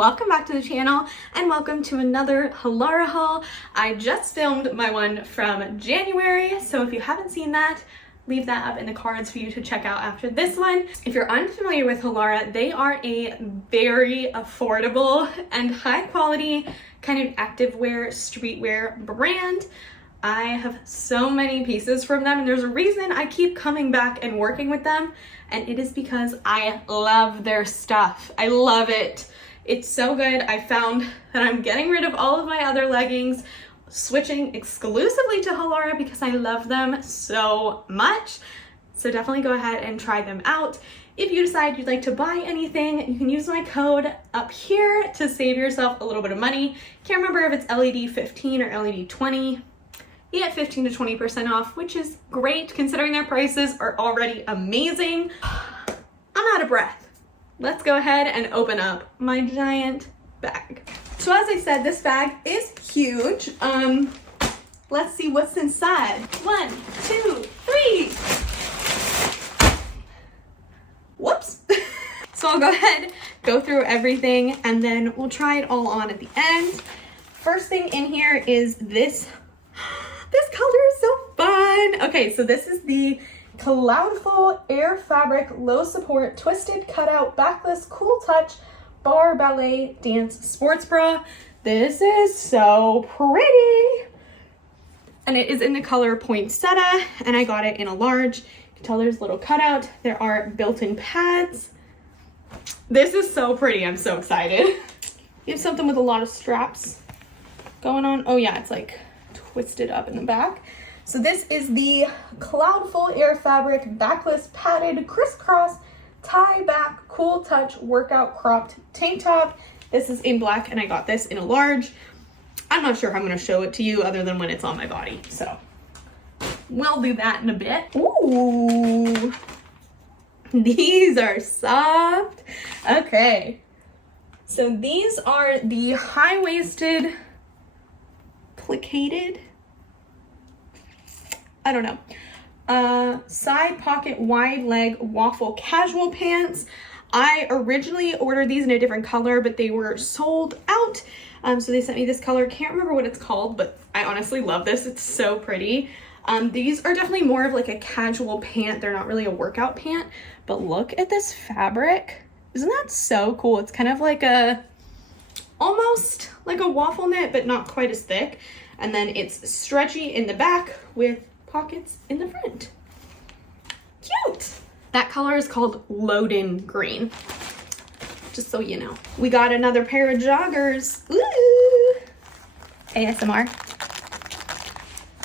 welcome back to the channel and welcome to another Halara haul. I just filmed my one from January, so if you haven't seen that, leave that up in the cards for you to check out after this one. If you're unfamiliar with Halara, they are a very affordable and high quality kind of activewear, streetwear brand. I have so many pieces from them and there's a reason I keep coming back and working with them, and it is because I love their stuff. I love it. It's so good. I found that I'm getting rid of all of my other leggings, switching exclusively to Halara because I love them so much. So definitely go ahead and try them out. If you decide you'd like to buy anything, you can use my code up here to save yourself a little bit of money. Can't remember if it's LED15 or LED20. You get 15 to 20% off, which is great considering their prices are already amazing. I'm out of breath. Let's go ahead and open up my giant bag. So as I said, this bag is huge. Let's see what's inside. 1, 2, 3. Whoops. So I'll go ahead, go through everything, and then we'll try it all on at the end. First thing in here is this. This color is so fun. Okay, so this is the Cloudful Air Fabric Low Support Twisted Cutout Backless Cool Touch Bar Ballet Dance Sports Bra. This is so pretty. And it is in the color Poinsettia, and I got it in a large. You can tell there's a little cutout. There are built-in pads. This is so pretty. I'm so excited. You have something with a lot of straps going on. Oh yeah, it's like twisted up in the back. So this is the Cloudful Air Fabric Backless Padded Crisscross Tie Back Cool Touch Workout Cropped Tank Top. This is in black and I got this in a large. I'm not sure if I'm going to show it to you other than when it's on my body. So we'll do that in a bit. Ooh, these are soft. Okay. So these are the high-waisted Plicated, I don't know, side pocket wide leg waffle casual pants. I originally ordered these in a different color, but they were sold out. So they sent me this color. Can't remember what it's called, but I honestly love this. It's so pretty. These are definitely more of like a casual pant. They're not really a workout pant, but look at this fabric. Isn't that so cool? It's kind of like almost like a waffle knit, but not quite as thick. And then it's stretchy in the back with pockets in the front. Cute. That color is called Loden green, just so you know. We got another pair of joggers. Ooh. ASMR.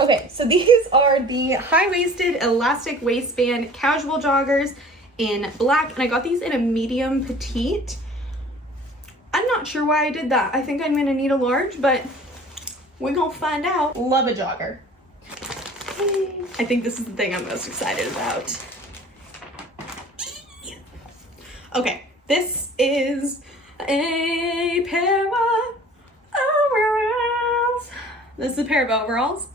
Okay, so these are the high-waisted elastic waistband casual joggers in black, and I got these in a medium petite. I'm not sure why I did that. I think I'm gonna need a large, but we're gonna find out. Love a jogger. I think this is the thing I'm most excited about. Okay, this is a pair of overalls. This is a pair of overalls.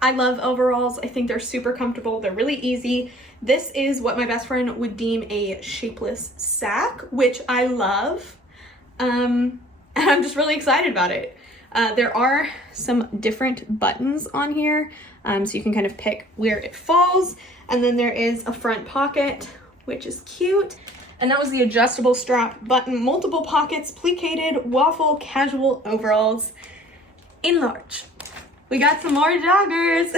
I love overalls. I think they're super comfortable. They're really easy. This is what my best friend would deem a shapeless sack, which I love. And I'm just really excited about it. There are some different buttons on here, so you can kind of pick where it falls. And then there is a front pocket, which is cute. And that was the adjustable strap button, multiple pockets, plicated, waffle, casual overalls in large. We got some more joggers.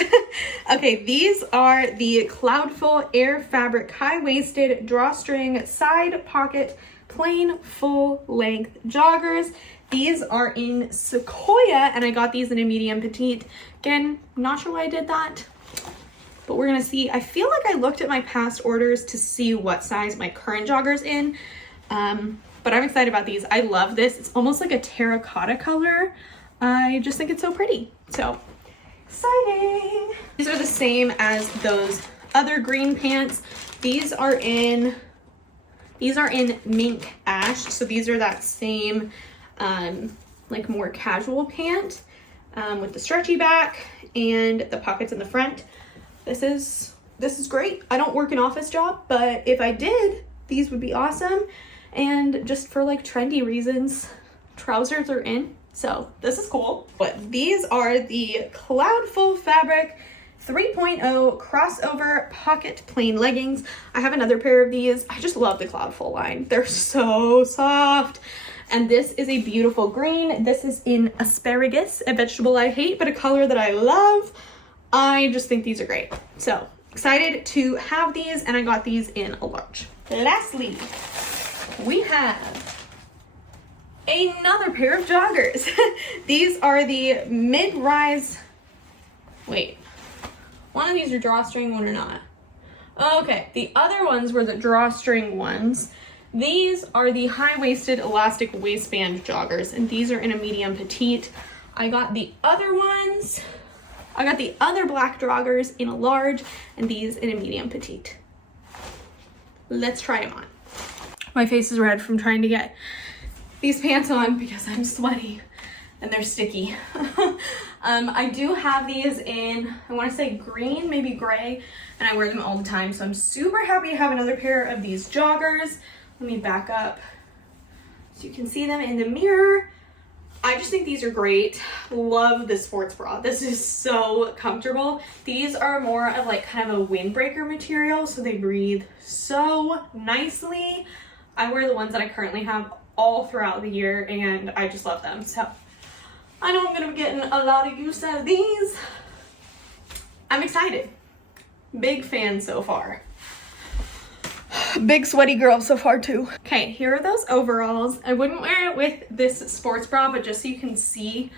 Okay, these are the Cloudful Air Fabric High-Waisted Drawstring Side Pocket Plain Full Length Joggers. These are in Sequoia, and I got these in a medium petite. Again, not sure why I did that, but we're gonna see. I feel like I looked at my past orders to see what size my current jogger's in, but I'm excited about these. I love this. It's almost like a terracotta color. I just think it's so pretty. So exciting. These are the same as those other green pants. These are in Mink Ash. So these are that same like more casual pant with the stretchy back and the pockets in the front. This is great. I don't work an office job, but if I did, these would be awesome. and just for like trendy reasons, trousers are in. So this is cool. But these are the Cloudful fabric 3.0 crossover pocket plain leggings. I have another pair of these. I just love the Cloudful line. They're so soft. And this is a beautiful green. This is in Asparagus, a vegetable I hate, but a color that I love. I just think these are great. So excited to have these, and I got these in a large. Lastly, we have another pair of joggers. These are the mid-rise, wait, one of these are drawstring, one or not. Okay, the other ones were the drawstring ones. These are the high-waisted elastic waistband joggers, and these are in a medium petite. I got the other black joggers in a large, and these in a medium petite. Let's try them on. My face is red from trying to get these pants on because I'm sweaty and they're sticky. I do have these in, I want to say green, maybe gray, and I wear them all the time. So I'm super happy to have another pair of these joggers. Let me back up so you can see them in the mirror. I just think these are great. Love the sports bra. This is so comfortable. These are more of like kind of a windbreaker material, so they breathe so nicely. I wear the ones that I currently have all throughout the year, and I just love them. So I know I'm gonna be getting a lot of use out of these. I'm excited. Big fan so far. Big sweaty girl so far too. Okay, here are those overalls. I wouldn't wear it with this sports bra, but just so you can see,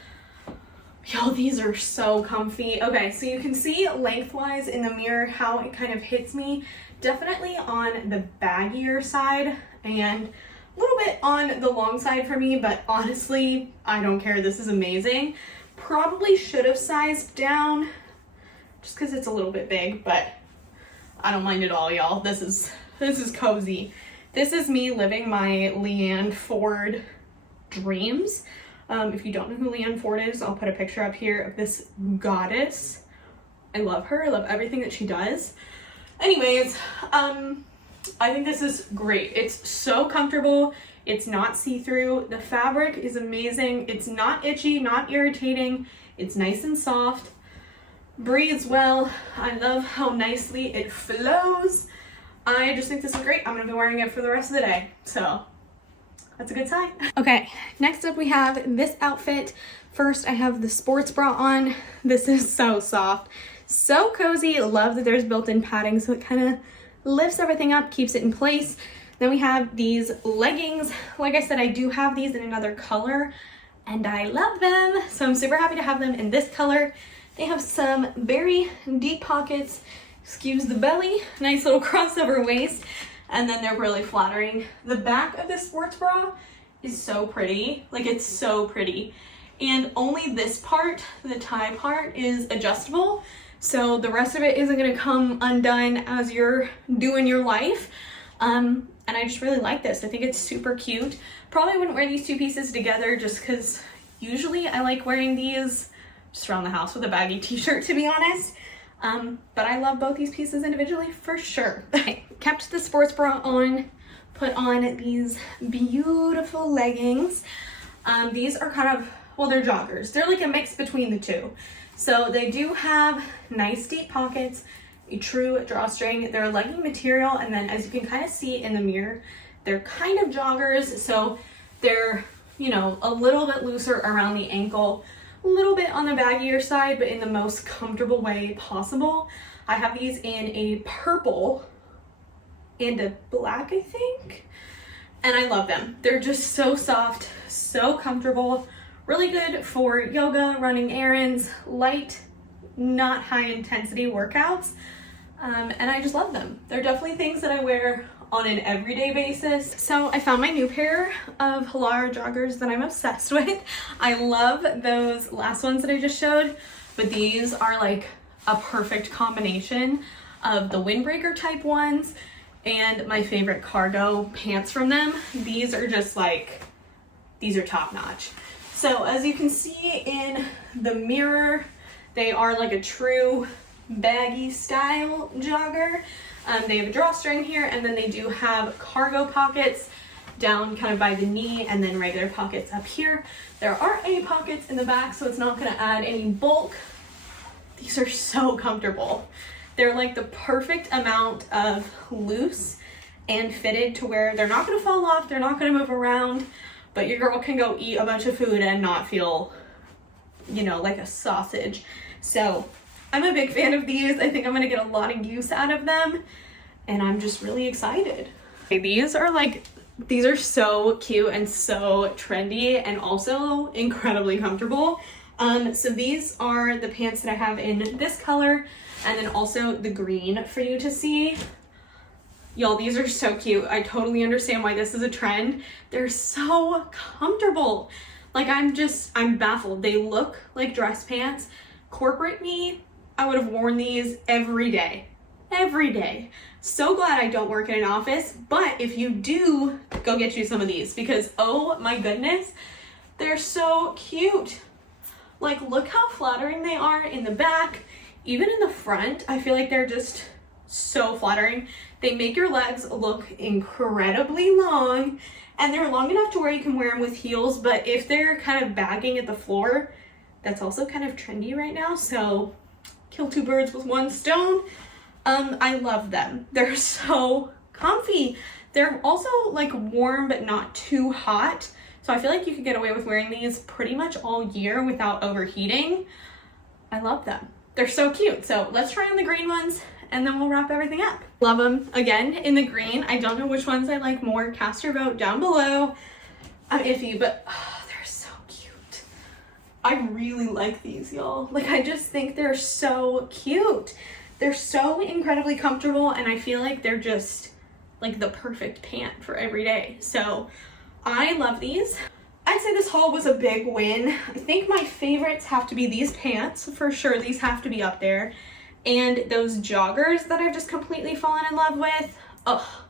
yo, these are so comfy. Okay, so you can see lengthwise in the mirror how it kind of hits me. Definitely on the baggier side and a little bit on the long side for me, but honestly, I don't care. This is amazing. Probably should have sized down just because it's a little bit big, but I don't mind at all, y'all. This is cozy. This is me living my Leanne Ford dreams. If you don't know who Leanne Ford is, I'll put a picture up here of this goddess. I love her. I love everything that she does. Anyways, I think this is great. It's so comfortable. It's not see-through. The fabric is amazing. It's not itchy, not irritating. It's nice and soft. Breathes well. I love how nicely it flows. I just think this is great. I'm gonna be wearing it for the rest of the day. So that's a good sign. Okay, next up we have this outfit. First, I have the sports bra on. This is so soft, so cozy. Love that there's built-in padding, so it kind of lifts everything up, keeps it in place. Then we have these leggings. Like I said, I do have these in another color and I love them. So I'm super happy to have them in this color. They have some very deep pockets, excuse the belly, nice little crossover waist, and then they're really flattering. The back of this sports bra is so pretty. Like, it's so pretty. And only this part, the tie part, is adjustable. So the rest of it isn't gonna come undone as you're doing your life. And I just really like this. I think it's super cute. Probably wouldn't wear these two pieces together just because usually I like wearing these just around the house with a baggy t-shirt, to be honest. But I love both these pieces individually for sure. I kept the sports bra on, put on these beautiful leggings. These are kind of, well, they're joggers. They're like a mix between the two. So they do have nice deep pockets, a true drawstring. They're a legging material, and then as you can kind of see in the mirror, they're kind of joggers. So they're, you know, a little bit looser around the ankle, a little bit on the baggier side, but in the most comfortable way possible. I have these in a purple and a black, I think, and I love them. They're just so soft, so comfortable, really good for yoga, running errands, light, not high intensity workouts, and I just love them. They're definitely things that I wear on an everyday basis. So I found my new pair of Halara joggers that I'm obsessed with. I love those last ones that I just showed, but these are like a perfect combination of the windbreaker type ones and my favorite cargo pants from them. These are just like, these are top notch. So as you can see in the mirror, they are like a true baggy style jogger. They have a drawstring here, and then they do have cargo pockets. down kind of by the knee, and then regular pockets up here. There aren't any pockets in the back, so it's not gonna add any bulk. These are so comfortable. They're like the perfect amount of loose and fitted to where they're not gonna fall off, they're not gonna move around, but your girl can go eat a bunch of food and not feel, you know, like a sausage. So I'm a big fan of these. I think I'm gonna get a lot of use out of them, and I'm just really excited. Okay, these are so cute and so trendy and also incredibly comfortable. So these are the pants that I have in this color, and then also the green for you to see. Y'all, these are so cute. I totally understand why this is a trend. They're so comfortable. Like, I'm baffled. They look like dress pants. Corporate me, I would have worn these every day. Every day. So glad I don't work in an office, but if you do, go get you some of these because, oh my goodness, they're so cute. Like, look how flattering they are in the back. Even in the front, I feel like they're just so flattering. They make your legs look incredibly long, and they're long enough to where you can wear them with heels, but if they're kind of bagging at the floor, that's also kind of trendy right now, so kill two birds with one stone. I love them. They're so comfy. They're also like warm but not too hot, so I feel like you could get away with wearing these pretty much all year without overheating. I love them. They're so cute. So let's try on the green ones and then we'll wrap everything up. Love them again in the green. I don't know which ones I like more. Cast your vote down below. I'm iffy, but oh, they're so cute. I really like these, y'all. Like, I just think they're so cute. They're so incredibly comfortable, and I feel like they're just like the perfect pant for every day. So I love these. I'd say this haul was a big win. I think my favorites have to be these pants for sure. These have to be up there. And those joggers that I've just completely fallen in love with. Oh,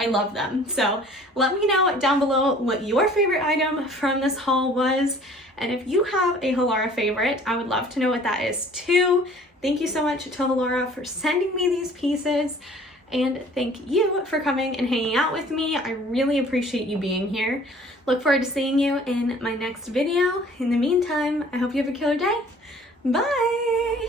I love them. So let me know down below what your favorite item from this haul was. And if you have a Halara favorite, I would love to know what that is too. Thank you so much to Halara for sending me these pieces. And thank you for coming and hanging out with me. I really appreciate you being here. Look forward to seeing you in my next video. In the meantime, I hope you have a killer day. Bye!